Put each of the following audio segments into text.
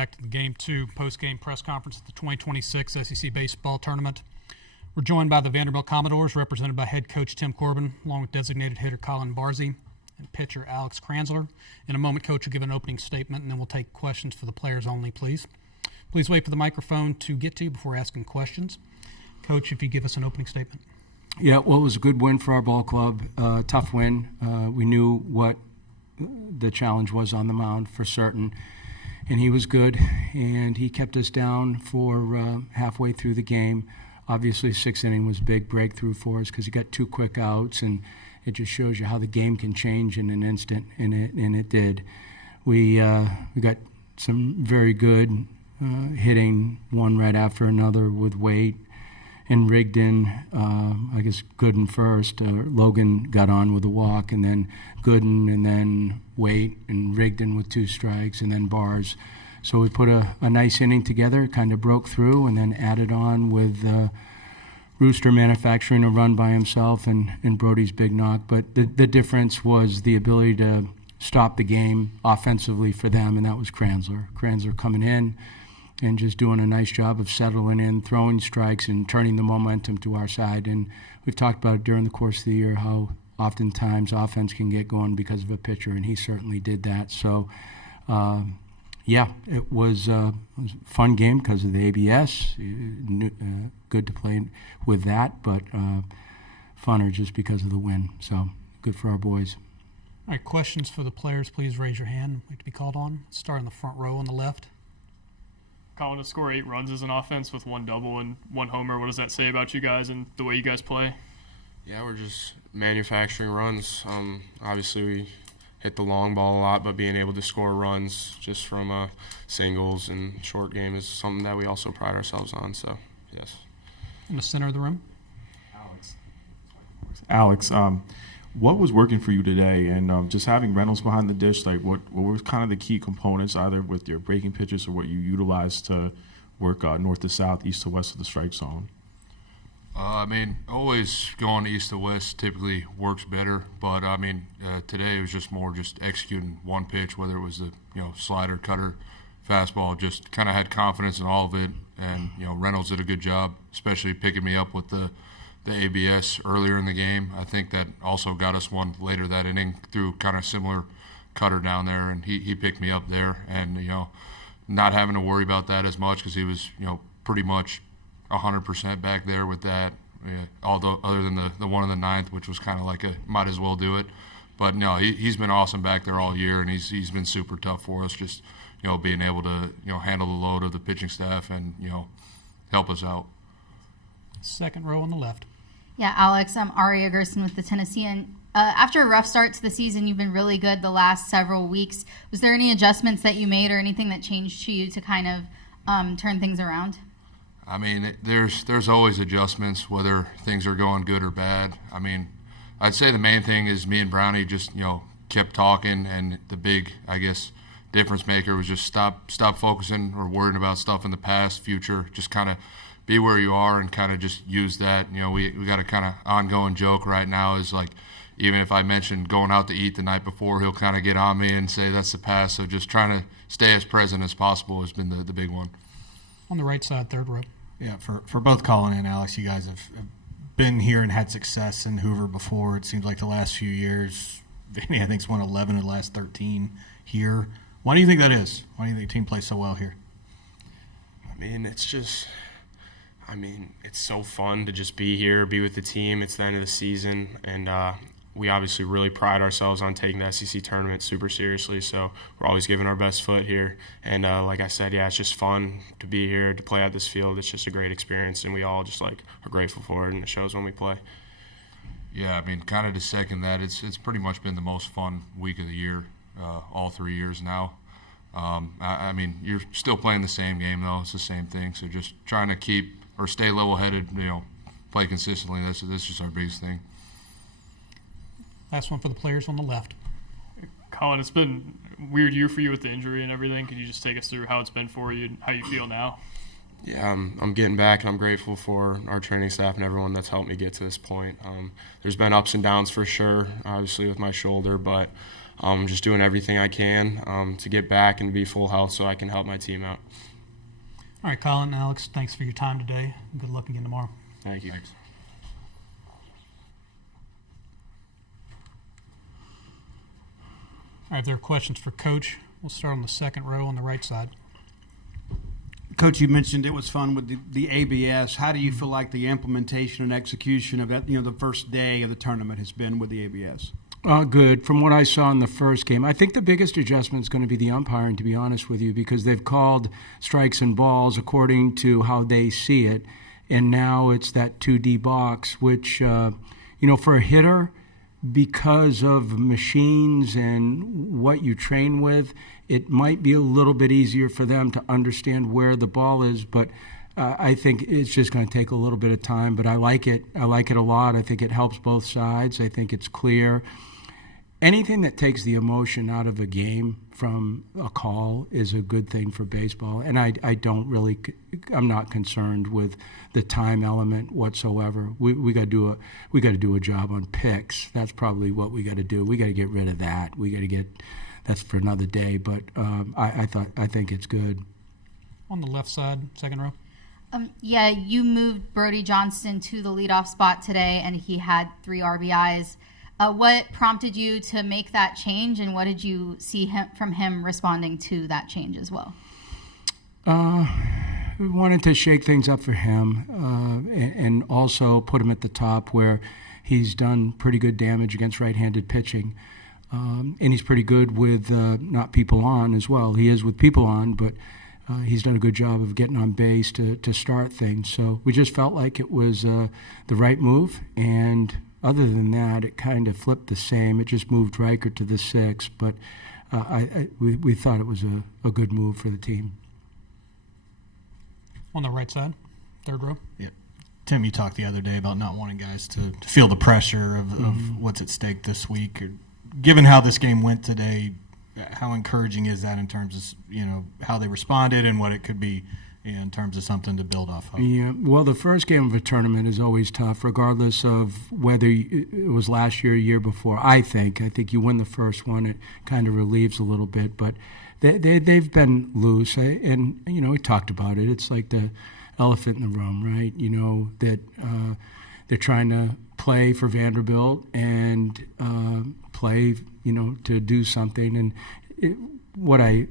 Back to the Game 2 post-game press conference at the 2026 SEC Baseball Tournament. We're joined by the Vanderbilt Commodores, represented by head coach Tim Corbin, along with designated hitter Colin Barzy and pitcher Alex Kranzler. In a moment, Coach will give an opening statement, and then we'll take questions for the players only, please. Please wait for the microphone to get to you before asking questions. Coach, if you give us an opening statement. Yeah, well, it was a good win for our ball club, tough win. We knew what the challenge was on the mound for certain. And he was good, and he kept us down for halfway through the game. Obviously, sixth inning was a big breakthrough for us because he got 2 quick outs, and it just shows you how the game can change in an instant, and it did. We got some very good hitting, one right after another with Waite and Rigdon. I guess Gooden first. Logan got on with a walk, and then Gooden, and then Waite and Rigdon with 2 strikes, and then Bars. So we put a nice inning together, kind of broke through, and then added on with Rooster manufacturing a run by himself and Brody's big knock. But the difference was the ability to stop the game offensively for them, and that was Kranzler. Kranzler coming in and just doing a nice job of settling in, throwing strikes, and turning the momentum to our side. And we've talked about it during the course of the year, how oftentimes offense can get going because of a pitcher, and he certainly did that. So, it was a fun game because of the ABS. Good to play with that, but funner just because of the win. So, good for our boys. All right, questions for the players, please raise your hand. Wait to be called on. Start in the front row on the left. Colin, to score 8 runs as an offense with 1 double and 1 homer, what does that say about you guys and the way you guys play? Yeah, we're just manufacturing runs. Obviously, we hit the long ball a lot, but being able to score runs just from singles and short game is something that we also pride ourselves on. So, yes. In the center of the room. Alex, what was working for you today? And just having Reynolds behind the dish, like what were kind of the key components, either with your breaking pitches or what you utilized to work north to south, east to west of the strike zone? Always going east to west typically works better, but today it was just more just executing one pitch, whether it was the slider, cutter, fastball. Just kind of had confidence in all of it, and Reynolds did a good job, especially picking me up with the ABS earlier in the game. I think that also got us one later that inning through kind of similar cutter down there, and he picked me up there, and not having to worry about that as much because he was pretty much 100% back there with that, although other than the one in the ninth, which was kind of like a might as well do it. But no, he's been awesome back there all year, and he's been super tough for us, just being able to handle the load of the pitching staff and help us out. Second row on the left. Yeah, Alex, I'm Aria Gerson with the Tennessean. After a rough start to the season, you've been really good the last several weeks. Was there any adjustments that you made or anything that changed to you to kind of turn things around? There's always adjustments, whether things are going good or bad. I'd say the main thing is me and Brownie just, kept talking, and the big, difference maker was just stop focusing or worrying about stuff in the past, future, just kind of be where you are and kind of just use that. We got a kind of ongoing joke right now is like, even if I mentioned going out to eat the night before, he'll kind of get on me and say that's the past. So just trying to stay as present as possible has been the big one. On the right side, third row. Yeah, for both Colin and Alex, you guys have been here and had success in Hoover before. It seems like the last few years, Vinny, I think, has won 11 of the last 13 here. Why do you think that is? Why do you think the team plays so well here? It's so fun to just be here, be with the team. It's the end of the season, and we obviously really pride ourselves on taking the SEC tournament super seriously, so we're always giving our best foot here. And like I said, it's just fun to be here, to play at this field. It's just a great experience, and we all just are grateful for it, and it shows when we play. Yeah, kind of to second that, it's pretty much been the most fun week of the year, all 3 years now. You're still playing the same game, though. It's the same thing, so just trying to keep or stay level-headed, play consistently. That's just our biggest thing. Last one for the players on the left. Colin, it's been a weird year for you with the injury and everything. Could you just take us through how it's been for you and how you feel now? Yeah, I'm getting back, and I'm grateful for our training staff and everyone that's helped me get to this point. There's been ups and downs for sure, obviously with my shoulder, but just doing everything I can to get back and be full health so I can help my team out. All right, Colin and Alex, thanks for your time today. Good luck again tomorrow. Thank you. Thanks. All right, if there are questions for Coach, we'll start on the second row on the right side. Coach, you mentioned it was fun with the ABS. How do you feel like the implementation and execution of that, the first day of the tournament has been with the ABS? Good. From what I saw in the first game, I think the biggest adjustment is going to be the umpiring, to be honest with you, because they've called strikes and balls according to how they see it, and now it's that 2D box, which, for a hitter, because of machines and what you train with, it might be a little bit easier for them to understand where the ball is, but I think it's just going to take a little bit of time. But I like it. I like it a lot. I think it helps both sides. I think it's clear. Anything that takes the emotion out of a game from a call is a good thing for baseball. And I'm not concerned with the time element whatsoever. We got to do a job on picks. That's probably what we got to do. We got to get rid of that. That's for another day. But I think it's good. On the left side, second row. You moved Brody Johnston to the leadoff spot today, and he had 3 RBIs. What prompted you to make that change, and what did you see from him responding to that change as well? We wanted to shake things up for him and also put him at the top where he's done pretty good damage against right-handed pitching. And he's pretty good with not people on as well. He is with people on, but he's done a good job of getting on base to start things. So we just felt like it was the right move, and other than that, it kind of flipped the same. It just moved Riker to the 6, but we thought it was a good move for the team. On the right side, third row. Yeah. Tim, you talked the other day about not wanting guys to feel the pressure of what's at stake this week. Given how this game went today, how encouraging is that in terms of how they responded and what it could be in terms of something to build off of? Yeah, well, the first game of a tournament is always tough, regardless of whether it was last year or year before. I think you win the first one, it kind of relieves a little bit, but they've been loose, and we talked about it. It's like the elephant in the room, right? That they're trying to play for Vanderbilt and play, to do something, and what I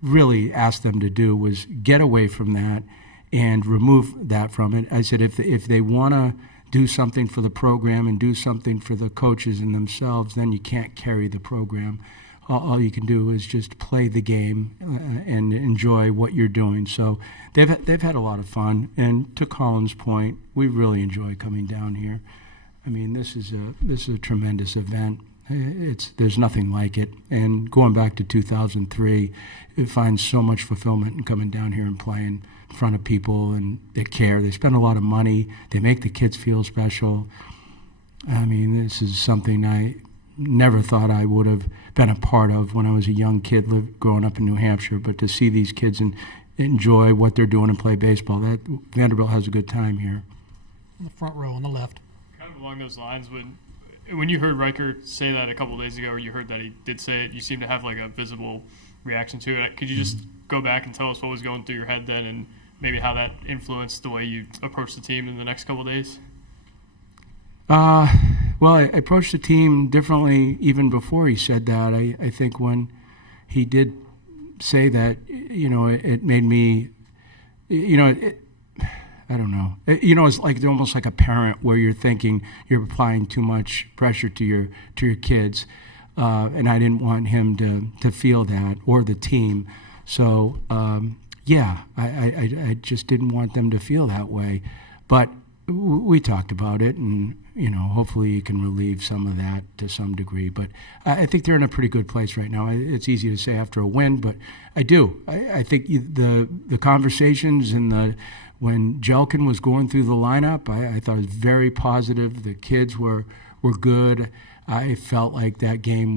really asked them to do was get away from that and remove that from it. I said if they want to do something for the program and do something for the coaches and themselves, then you can't carry the program. All you can do is just play the game and enjoy what you're doing. So they've had a lot of fun. And to Colin's point, we really enjoy coming down here. I mean, this is a tremendous event. There's nothing like it. And going back to 2003, it finds so much fulfillment in coming down here and playing in front of people and they care. They spend a lot of money. They make the kids feel special. I mean, this is something I never thought I would have been a part of when I was a young kid growing up in New Hampshire. But to see these kids and enjoy what they're doing and play baseball, Vanderbilt has a good time here. On the front row on the left. Kind of along those lines, when you heard Riker say that a couple of days ago, or you heard that he did say it, you seemed to have like a visible reaction to it. Could you just go back and tell us what was going through your head then, and maybe how that influenced the way you approached the team in the next couple of days? Well, I approached the team differently even before he said that. I think when he did say that, it made me, I don't know. It's like almost like a parent where you're thinking you're applying too much pressure to your kids, and I didn't want him to feel that, or the team. So I just didn't want them to feel that way. But we talked about it, and hopefully you can relieve some of that to some degree. But I think they're in a pretty good place right now. It's easy to say after a win, but I do. I think the conversations and when Jelkin was going through the lineup, I thought it was very positive. The kids were good. I felt like that game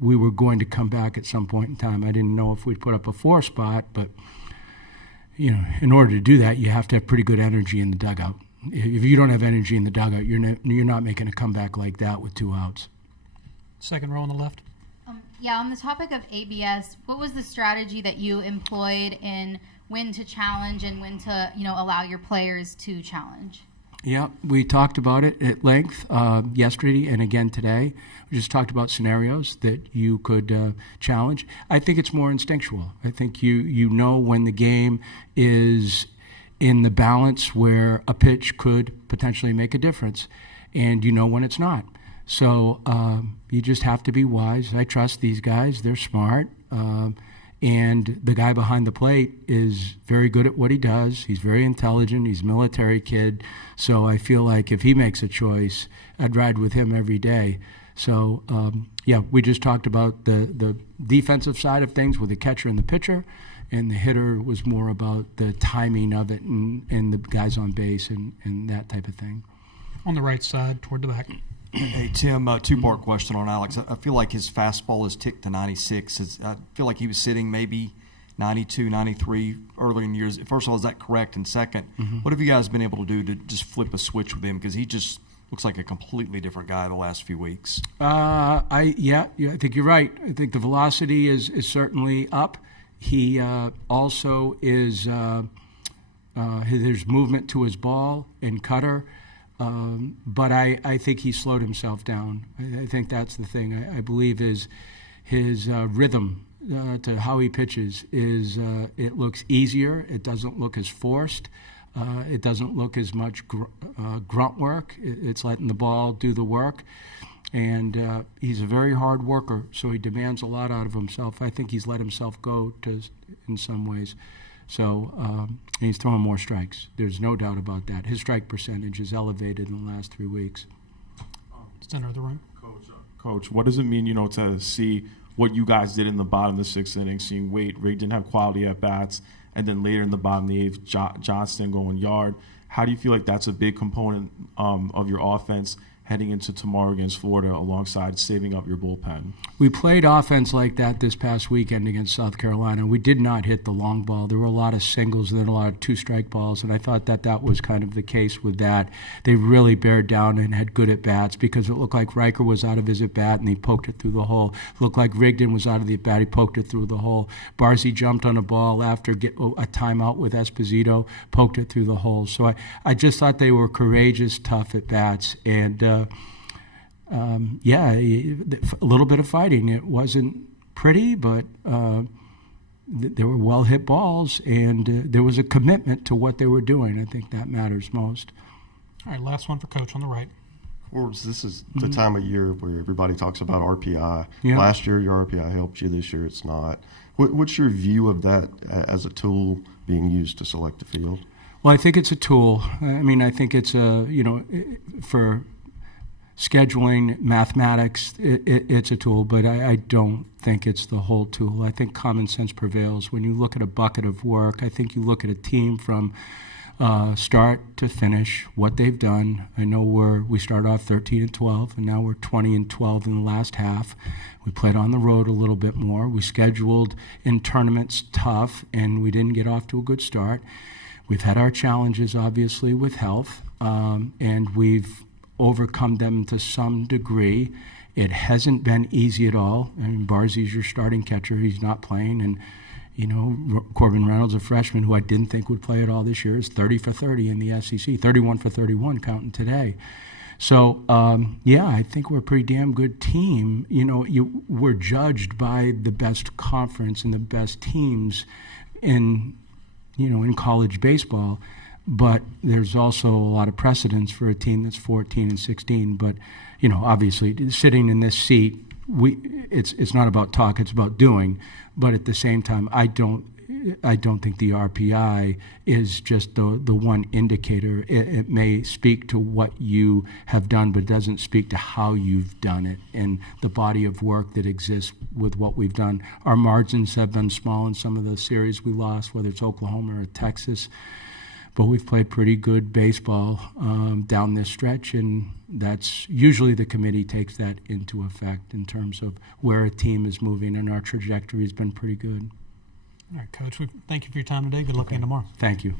we were going to come back at some point in time. I didn't know if we'd put up a 4 spot, but in order to do that, you have to have pretty good energy in the dugout. If you don't have energy in the dugout, you're not making a comeback like that with 2 outs. Second row on the left. Yeah, on the topic of ABS, what was the strategy that you employed in when to challenge and when to, allow your players to challenge? Yeah, we talked about it at length yesterday and again today. We just talked about scenarios that you could challenge. I think it's more instinctual. I think you know when the game is in the balance where a pitch could potentially make a difference, and you know when it's not. So you just have to be wise. I trust these guys. They're smart. And the guy behind the plate is very good at what he does. He's very intelligent. He's a military kid. So I feel like if he makes a choice, I'd ride with him every day. So, we just talked about the defensive side of things with the catcher and the pitcher. And the hitter was more about the timing of it and the guys on base and that type of thing. On the right side, toward the back. Hey, Tim, two-part question on Alex. I feel like his fastball has ticked to 96. I feel like he was sitting maybe 92, 93 earlier in years. First of all, is that correct? And second, what have you guys been able to do to just flip a switch with him? Because he just looks like a completely different guy the last few weeks. I think you're right. I think the velocity is certainly up. He also is there's movement to his ball and cutter. But I think he slowed himself down. I think that's the thing. I believe his rhythm to how he pitches is it looks easier. It doesn't look as forced. It doesn't look as much grunt work. It's letting the ball do the work. And he's a very hard worker, so he demands a lot out of himself. I think he's let himself go in some ways. So he's throwing more strikes. There's no doubt about that. His strike percentage is elevated in the last 3 weeks. Center of the room. Coach, what does it mean, to see what you guys did in the bottom of the 6th inning, seeing Rig didn't have quality at-bats, and then later in the bottom of the 8th, Johnston going yard. How do you feel like that's a big component of your offense heading into tomorrow against Florida alongside saving up your bullpen? We played offense like that this past weekend against South Carolina. We did not hit the long ball. There were a lot of singles and then a lot of two-strike balls, and I thought that was kind of the case with that. They really bared down and had good at-bats because it looked like Riker was out of his at-bat and he poked it through the hole. It looked like Rigdon was out of the at-bat, he poked it through the hole. Barzy jumped on a ball after a timeout with Esposito, poked it through the hole. So I just thought they were courageous, tough at-bats, and a little bit of fighting. It wasn't pretty, but there were well-hit balls, and there was a commitment to what they were doing. I think that matters most. All right, last one for Coach on the right. Forbes, this is the time of year where everybody talks about RPI. Yeah. Last year, your RPI helped you. This year, it's not. What's your view of that as a tool being used to select a field? Well, I think it's a tool. I think it's for scheduling, mathematics, it's a tool, but I don't think it's the whole tool. I think common sense prevails. When you look at a bucket of work, I think you look at a team from start to finish, what they've done. I know we start off 13-12, and now we're 20-12 in the last half. We played on the road a little bit more. We scheduled in tournaments tough, and we didn't get off to a good start. We've had our challenges, obviously, with health, and we've overcome them to some degree. It hasn't been easy at all. Barzy's your starting catcher. He's not playing, and Corbin Reynolds, a freshman who I didn't think would play at all this year, is 30 for 30 in the SEC, 31 for 31 counting today. So, I think we're a pretty damn good team. We're judged by the best conference and the best teams in college baseball, but there's also a lot of precedence for a team that's 14-16. But, obviously, sitting in this seat, it's not about talk, it's about doing. But at the same time, I don't think the RPI is just the one indicator. It may speak to what you have done, but it doesn't speak to how you've done it and the body of work that exists with what we've done. Our margins have been small in some of the series we lost, whether it's Oklahoma or Texas. But we've played pretty good baseball down this stretch, and that's usually the committee takes that into effect in terms of where a team is moving, and our trajectory has been pretty good. All right, Coach, thank you for your time today. Good luck again tomorrow. Thank you.